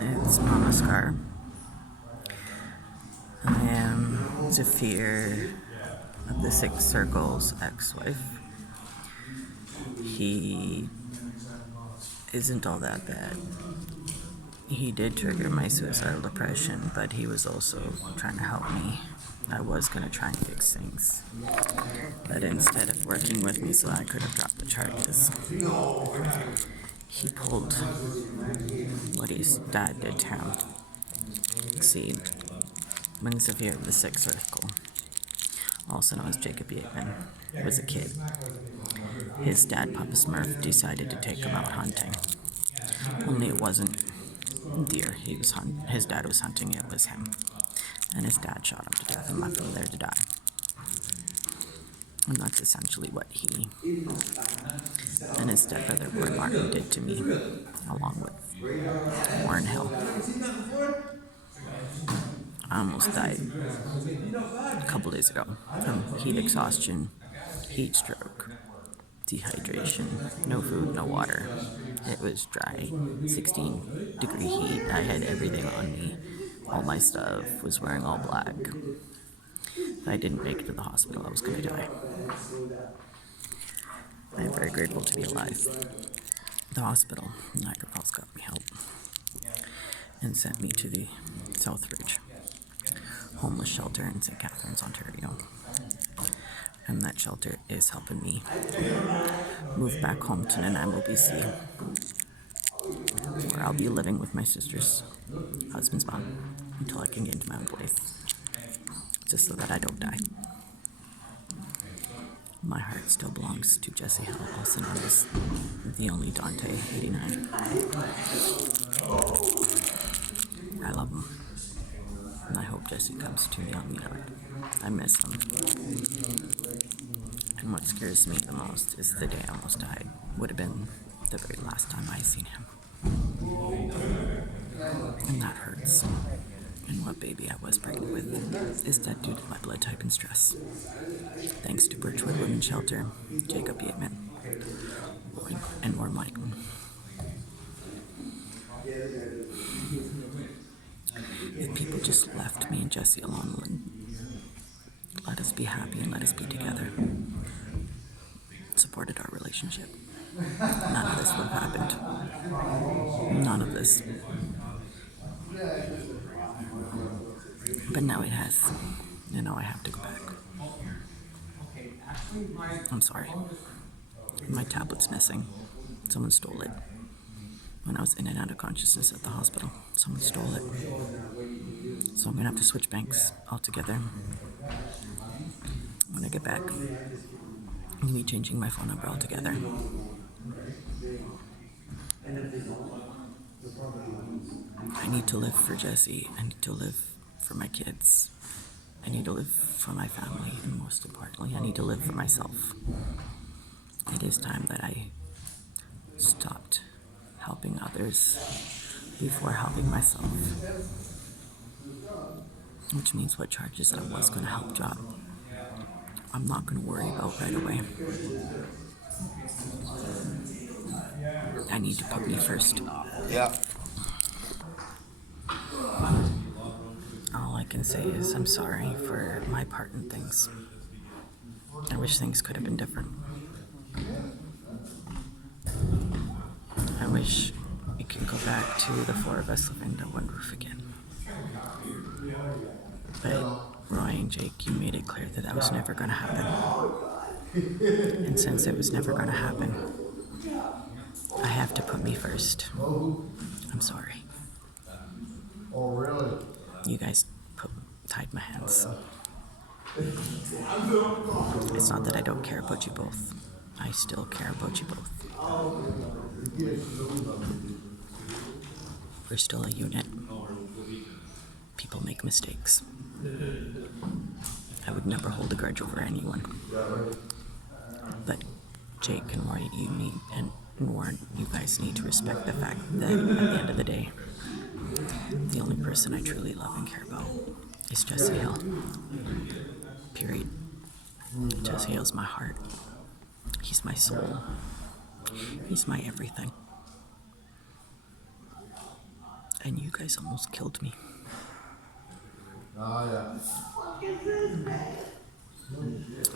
It's Mama Scar. I am Zafir of the Six Circles ex-wife. He isn't all that bad. He did trigger my suicidal depression, but he was also trying to help me. I was going to try and fix things, but instead of working with me so I could have dropped the charges, he pulled what his dad did to him. See, when Xavier of the Sixth Circle, also known as Jacob Yateman, was a kid, his dad, Papa Smurf, decided to take him out hunting. Only it wasn't deer his dad was hunting, it was him. And his dad shot him to death and left him there to die. And that's essentially what he and his stepbrother, Roy Martin, did to me, along with Warren Hill. I almost died a couple days ago from heat exhaustion, heat stroke, dehydration, no food, no water. It was dry, 16-degree heat. I had everything on me. All my stuff, was wearing all black. If I didn't make it to the hospital, I was going to die. I am very grateful to be alive. The hospital, Niagara Falls, got me help and sent me to the Southridge homeless shelter in St. Catharines, Ontario. And that shelter is helping me move back home to Nanaimo, BC, where I'll be living with my sister's husband's mom until I can get into my own place, just so that I don't die. My heart still belongs to Jesse Hill, also known as the only Dante 89. I love him, and I hope Jesse comes to me on the yard. I miss him. And what scares me the most is the day I almost died. Would have been the very last time I seen him. And that hurts. And what baby I was pregnant with is dead due to my blood type and stress. Thanks to Birchwood Women's Shelter, Jacob Yateman, Roy, and Warren Martin. If people just left me and Jesse alone and let us be happy and let us be together, supported our relationship, none of this would have happened. None of this. But now it has. And now I have to go back. I'm sorry. My tablet's missing. Someone stole it. When I was in and out of consciousness at the hospital, someone stole it. So I'm gonna have to switch banks altogether. When I get back, I'm gonna be changing my phone number altogether. I need to live for Jesse. I need to live for my kids. I need to live for my family, and most importantly, I need to live for myself. It is time that I stopped helping others before helping myself. Which means what charges that I was going to help drop, I'm not going to worry about right away. I need to put me first. Yeah. All I can say is I'm sorry for my part in things. I wish things could have been different. I wish we could go back to the four of us living under one roof again. But Roy and Jake, you made it clear that that was never going to happen. And since it was never going to happen, I have to put me first. I'm sorry. Oh, really? You guys tied my hands. It's not that I don't care about you both. I still care about you both. We're still a unit. People make mistakes. I would never hold a grudge over anyone. But Jake and Roy, and Warren, you guys need to respect the fact that at the end of the day, the only person I truly love and care about is Jesse Hill. Period. Jesse Hill's my heart. He's my soul. He's my everything. and you guys almost killed me. Yeah.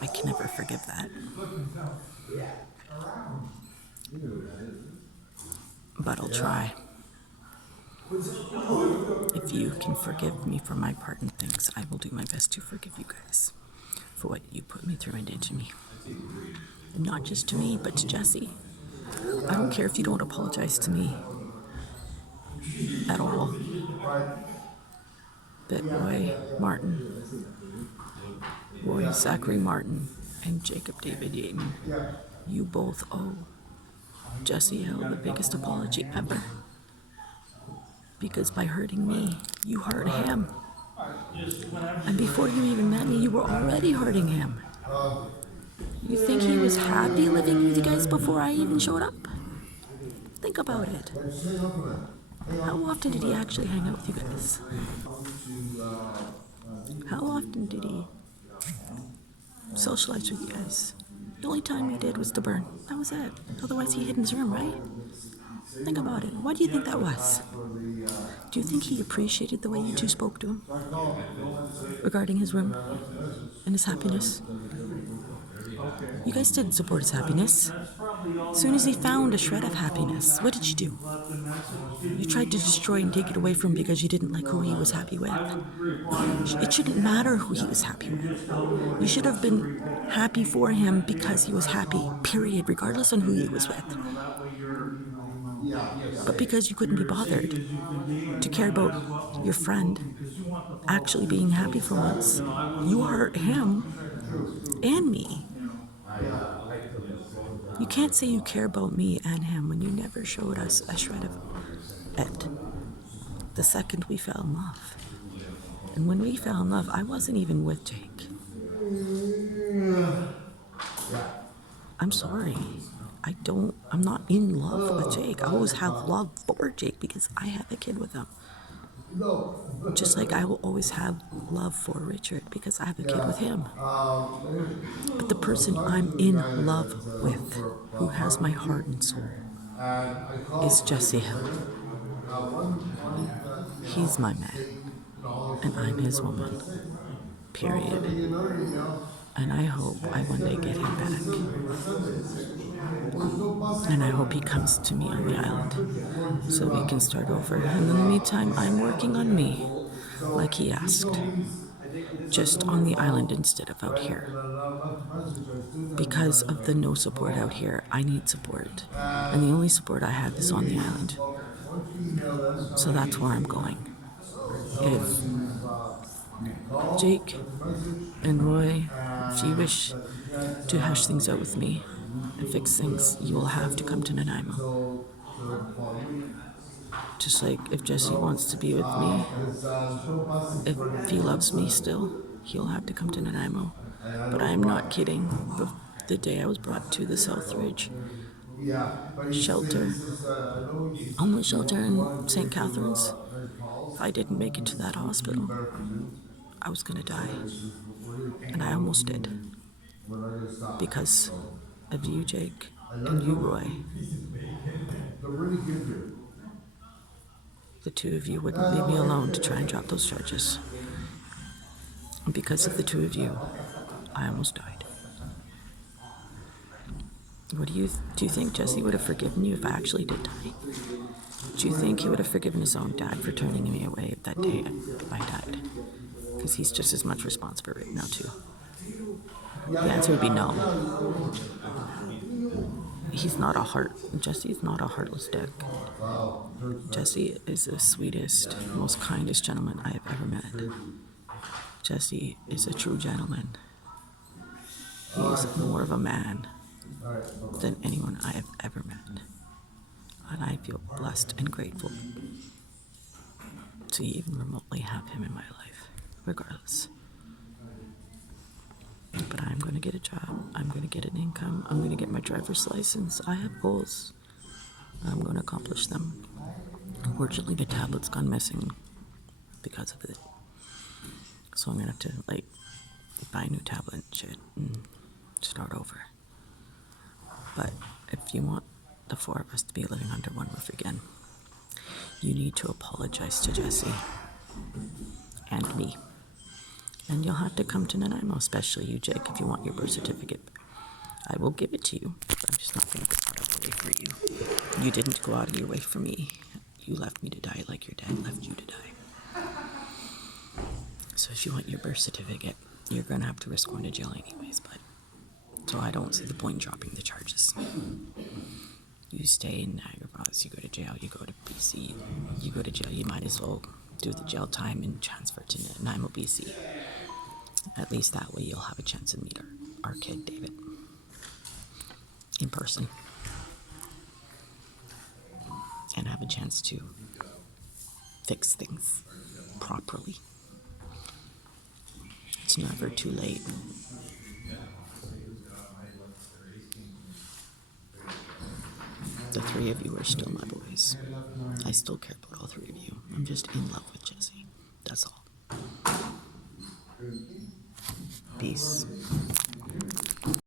I can never forgive that. But I'll try. If you can forgive me for my part in things, I will do my best to forgive you guys for what you put me through and did to me. And not just to me, but to Jesse. I don't care if you don't apologize to me at all. But Roy Zachary Martin, and Jacob David Yaten, you both owe Jesse Hill the biggest apology ever. Because by hurting me, you hurt him. And before you even met me, you were already hurting him. You think he was happy living with you guys before I even showed up? Think about it. How often did he actually hang out with you guys? How often did he socialize with you guys? The only time he did was to burn. That was it. Otherwise, he hid in his room, right? Think about it. Why do you think that was? Do you think he appreciated the way you two spoke to him? Regarding his room and his happiness? You guys didn't support his happiness. As soon as he found a shred of happiness, what did you do? You tried to destroy and take it away from him because you didn't like who he was happy with. It shouldn't matter who he was happy with. You should have been happy for him because he was happy, period, regardless on who he was with. But because you couldn't be bothered to care about your friend actually being happy for once, you hurt him and me. You can't say you care about me and him when you never showed us a shred of it the second we fell in love. And when we fell in love, I wasn't even with Jake. I'm sorry. I'm not in love with Jake. I always have love for Jake because I have a kid with him. Just like I will always have love for Richard because I have a kid with him. But the person I'm in love with, who has my heart and soul, is Jesse Hill. He's my man, and I'm his woman. Period. And I hope I one day get him back. And I hope he comes to me on the island so we can start over. And in the meantime, I'm working on me, like he asked. Just on the island instead of out here. Because of the no support out here, I need support. And the only support I have is on the island. So that's where I'm going. If Jake and Roy, if you wish to hash things out with me and fix things, you will have to come to Nanaimo. Just like if Jesse wants to be with me, if he loves me still, he'll have to come to Nanaimo. But I am not kidding. The day I was brought to the Southridge shelter, homeless shelter in St. Catharines, if I didn't make it to that hospital, I was gonna die. And I almost did. Because of you, Jake, and you, Roy. The two of you wouldn't leave me alone to try and drop those charges. And because of the two of you, I almost died. Do you think Jesse would have forgiven you if I actually did die? Do you think he would have forgiven his own dad for turning me away that day I died? Because he's just as much responsible right now, too. The answer would be no. Jesse's not a heartless dick. Jesse is the sweetest, most kindest gentleman I have ever met. Jesse is a true gentleman. He is more of a man than anyone I have ever met. And I feel blessed and grateful to even remotely have him in my life, regardless. But I'm going to get a job. I'm going to get an income. I'm going to get my driver's license. I have goals. I'm going to accomplish them. Unfortunately, the tablet's gone missing because of it. So I'm going to have to, buy a new tablet and shit and start over. But if you want the four of us to be living under one roof again, You need to apologize to Jesse and me. And you'll have to come to Nanaimo, especially you, Jake, if you want your birth certificate. I will give it to you, but I'm just not going to go out of the way for you. You didn't go out of your way for me. You left me to die like your dad left you to die. So if you want your birth certificate, you're going to have to risk going to jail anyways, but... So I don't see the point in dropping the charges. You stay in Niagara Falls, you go to jail, you go to BC, you go to jail, you might as well do the jail time and transfer to Nanaimo, BC. At least that way you'll have a chance to meet our kid, David, in person. And have a chance to fix things properly. It's never too late. The three of you are still my boys. I still care about all three of you. I'm just in love with Jesse. That's all. Peace.